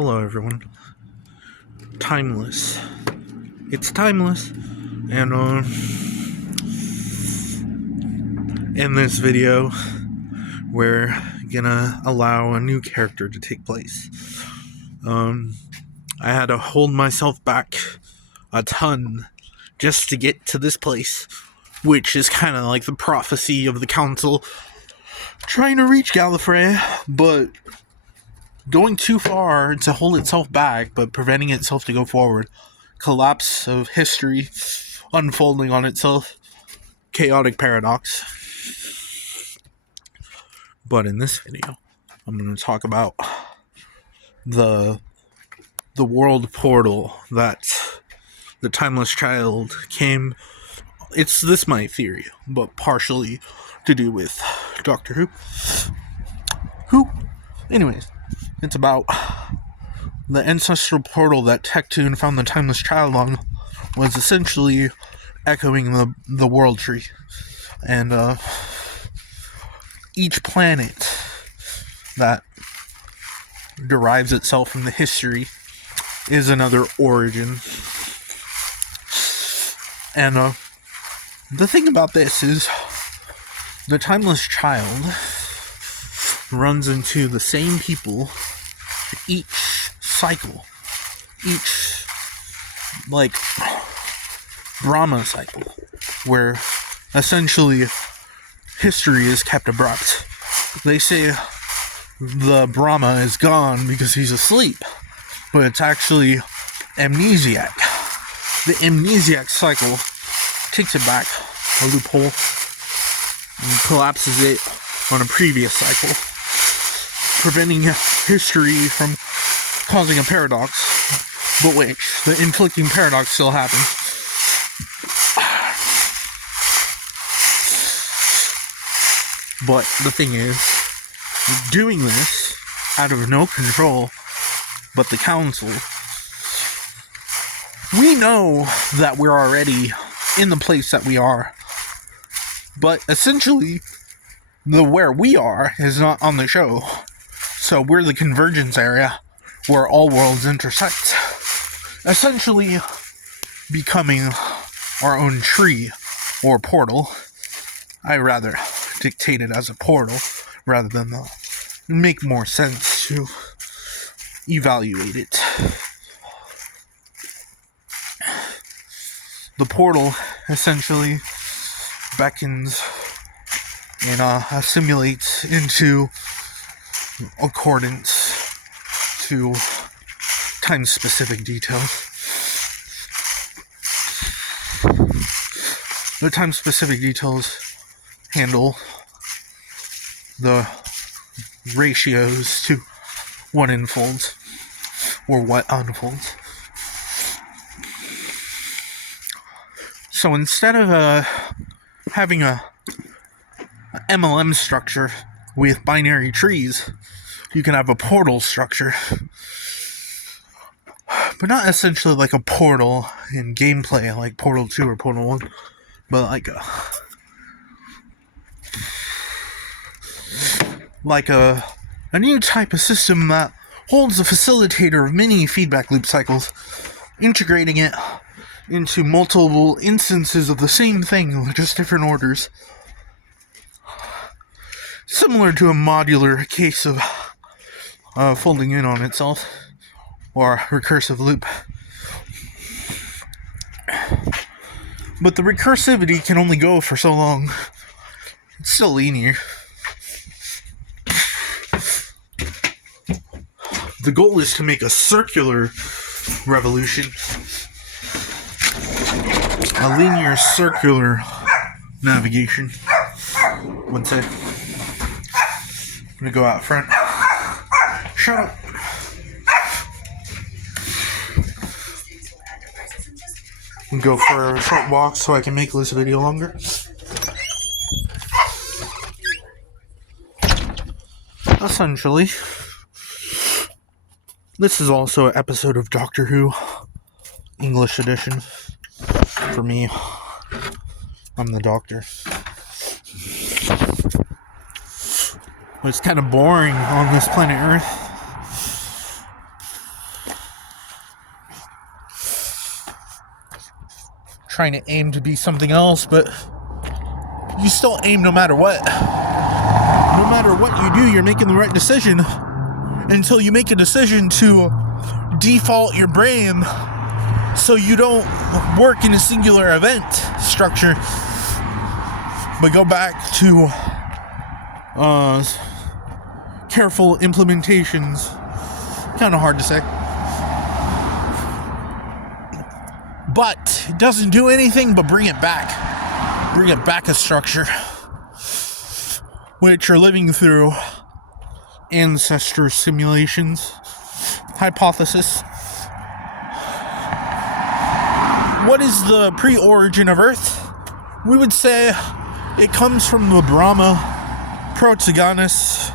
Hello everyone. Timeless. It's timeless. And in this video, we're gonna allow a new character to take place. I had to hold myself back a ton just to get to this place, which is kind of like the prophecy of the council trying to reach Gallifrey, but going too far to hold itself back, but preventing itself to go forward. Collapse of history unfolding on itself. Chaotic paradox. But in this video, I'm going to talk about the world portal that the Timeless Child came. This my theory, but partially to do with Doctor Who. Anyways, it's about the ancestral portal that Tectoon found the Timeless Child on was essentially echoing the world tree. And each planet that derives itself from the history is another origin. And the thing about this is the Timeless Child runs into the same people each cycle, each Brahma cycle, where essentially history is kept abrupt. They say the Brahma is gone because he's asleep, but it's actually amnesiac. The amnesiac cycle takes it back a loophole and collapses it on a previous cycle, preventing history from causing a paradox, but which the inflicting paradox still happens. But the thing is, doing this out of no control but the council, we know that we're already in the place that we are, but essentially where we are is not on the show. So we're the convergence area where all worlds intersect, essentially becoming our own tree or portal. I rather dictate it as a portal rather than make more sense to evaluate it. The portal essentially beckons and assimilates into accordance to time-specific details. The time-specific details handle the ratios to what unfolds or what unfolds. So instead of having a MLM structure with binary trees, you can have a portal structure. But not essentially like a portal in gameplay like Portal 2 or Portal 1, but like a new type of system that holds the facilitator of many feedback loop cycles, integrating it into multiple instances of the same thing with just different orders. Similar to a modular case of folding in on itself, or recursive loop. But the recursivity can only go for so long. It's still linear. The goal is to make a circular revolution. A linear circular navigation. One sec. I'm gonna go out front. Shut up. And go for a short walk so I can make this video longer. Essentially, this is also an episode of Doctor Who, English edition. For me, I'm the Doctor. It's kind of boring on this planet Earth. trying to aim to be something else, but you still aim no matter what. No matter what you do, you're making the right decision until you make a decision to default your brain so you don't work in a singular event structure, but go back to careful implementations. Kind of hard to say. But it doesn't do anything but bring it back. Bring it back a structure. Which are living through ancestor simulations. Hypothesis. What is the pre-origin of Earth? We would say it comes from the Brahma, Protagonist,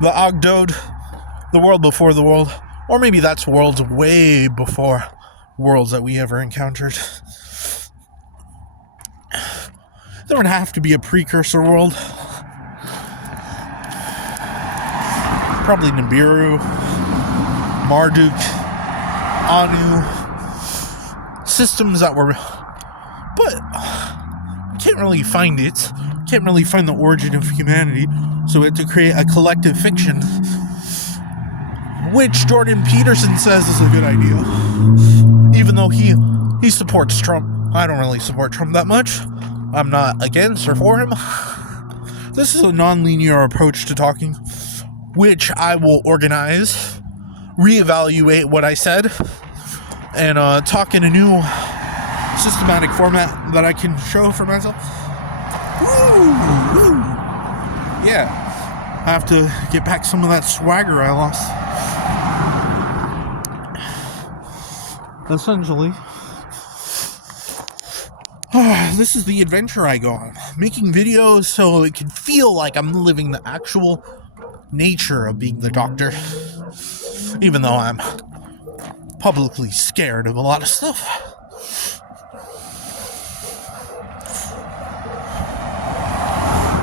the Ogdode, the world before the world. Or maybe that's worlds way before worlds that we ever encountered. There would have to be a precursor world. Probably Nibiru, Marduk, Anu. Systems that were... But can't really find it. Can't really find the origin of humanity. So we had to create a collective fiction. Which Jordan Peterson says is a good idea. Even though he supports Trump. I don't really support Trump that much. I'm not against or for him. This is a non-linear approach to talking, which I will organize, reevaluate what I said, and talk in a new systematic format that I can show for myself. Woo! Yeah. I have to get back some of that swagger I lost. Essentially, this is the adventure I go on. Making videos so it can feel like I'm living the actual nature of being the Doctor. Even though I'm publicly scared of a lot of stuff.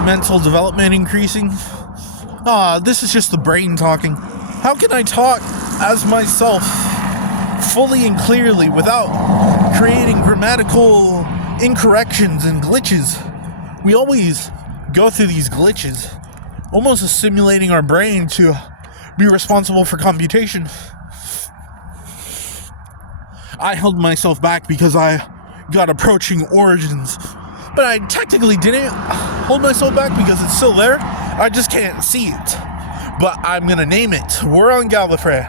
Mental development increasing. This is just the brain talking. How can I talk as myself fully and clearly without creating grammatical incorrections and glitches? We always go through these glitches, almost assimilating our brain to be responsible for computation. I held myself back because I got approaching origins, but I technically didn't hold myself back because it's still there. I just can't see it, but I'm gonna name it. We're on Gallifrey.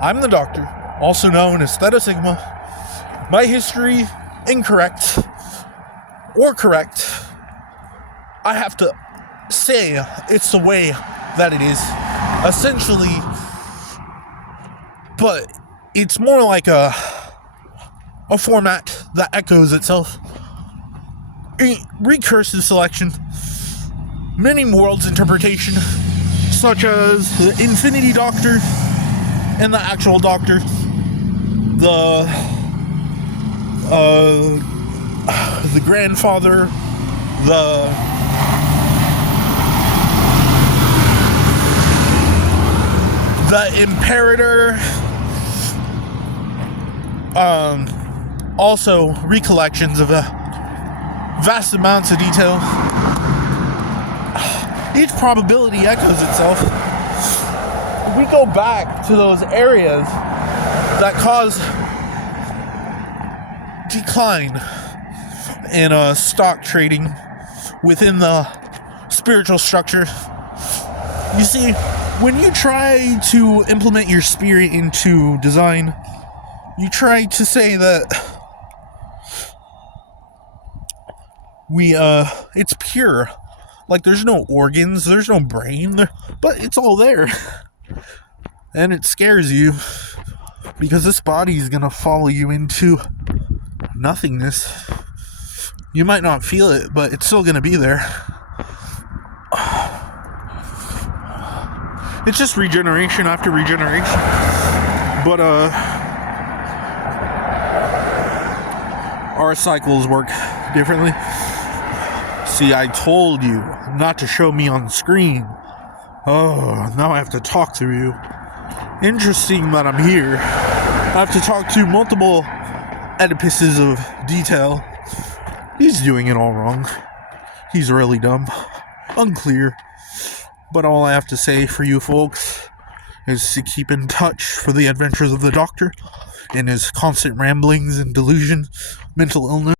I'm the Doctor, also known as Theta Sigma. My history, incorrect or correct, I have to say it's the way that it is, essentially, but it's more like a format that echoes itself. Recursive selection, many worlds interpretation, such as the Infinity Doctor and the actual Doctor, the grandfather, the Imperator, also recollections of vast amounts of detail. Each probability echoes itself. We go back to those areas that cause decline in stock trading within the spiritual structure. You see, when you try to implement your spirit into design, you try to say that it's pure. Like, there's no organs, there's no brain, but it's all there. And it scares you, because this body is gonna follow you into nothingness. You might not feel it, but it's still gonna be there. It's just regeneration after regeneration. But, our cycles work differently. See, I told you not to show me on screen. Oh, now I have to talk through you. Interesting that I'm here. I have to talk to multiple edifices of detail. He's doing it all wrong. He's really dumb. Unclear. But all I have to say for you folks is to keep in touch for the adventures of the Doctor and his constant ramblings and delusion, mental illness.